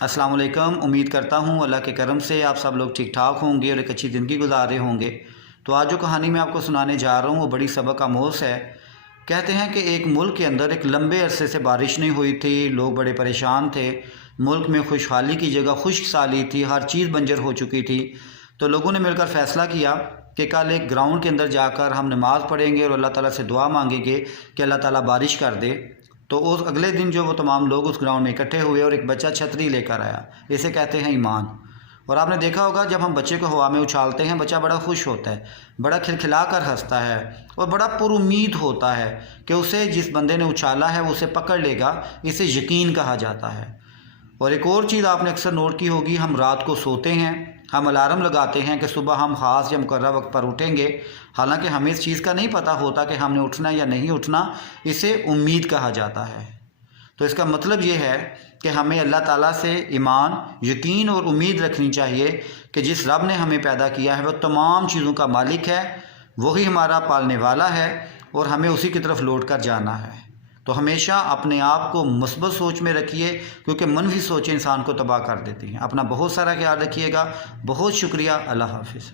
अस्सलाम वालेकुम। उम्मीद करता हूँ अल्लाह के करम से आप सब लोग ठीक ठाक होंगे और एक अच्छी ज़िंदगी गुजार रहे होंगे। तो आज जो कहानी मैं आपको सुनाने जा रहा हूँ वो बड़ी सबक आमोज़ है। कहते हैं कि एक मुल्क के अंदर एक लंबे अरसे से बारिश नहीं हुई थी, लोग बड़े परेशान थे, मुल्क में खुशहाली की जगह खुश्क साली थी, हर चीज़ बंजर हो चुकी थी। तो लोगों ने मिलकर फ़ैसला किया कि कल एक ग्राउंड के अंदर जाकर हम नमाज़ पढ़ेंगे और अल्लाह ताला से दुआ मांगेंगे कि अल्लाह ताला बारिश कर दे। तो उस अगले दिन जो वो तमाम लोग उस ग्राउंड में इकट्ठे हुए और एक बच्चा छतरी लेकर आया। इसे कहते हैं ईमान। और आपने देखा होगा जब हम बच्चे को हवा में उछालते हैं बच्चा बड़ा खुश होता है, बड़ा खिलखिला कर हंसता है और बड़ा पुरुमीद होता है कि उसे जिस बंदे ने उछाला है वो उसे पकड़ लेगा। इसे यकीन कहा जाता है। और एक और चीज़ आपने अक्सर नोट की होगी, हम रात को सोते हैं, हम अलार्म लगाते हैं कि सुबह हम ख़ास या मुकर्रर वक्त पर उठेंगे, हालांकि हमें इस चीज़ का नहीं पता होता कि हमने उठना या नहीं उठना। इसे उम्मीद कहा जाता है। तो इसका मतलब ये है कि हमें अल्लाह ताला से ईमान, यकीन और उम्मीद रखनी चाहिए कि जिस रब ने हमें पैदा किया है वह तमाम चीज़ों का मालिक है, वही हमारा पालने वाला है और हमें उसी की तरफ लौट कर जाना है। तो हमेशा अपने आप को मुस्बत सोच में रखिए, क्योंकि मनफी सोचें इंसान को तबाह कर देती हैं। अपना बहुत सारा ख्याल रखिएगा। बहुत शुक्रिया। अल्लाह हाफिज़।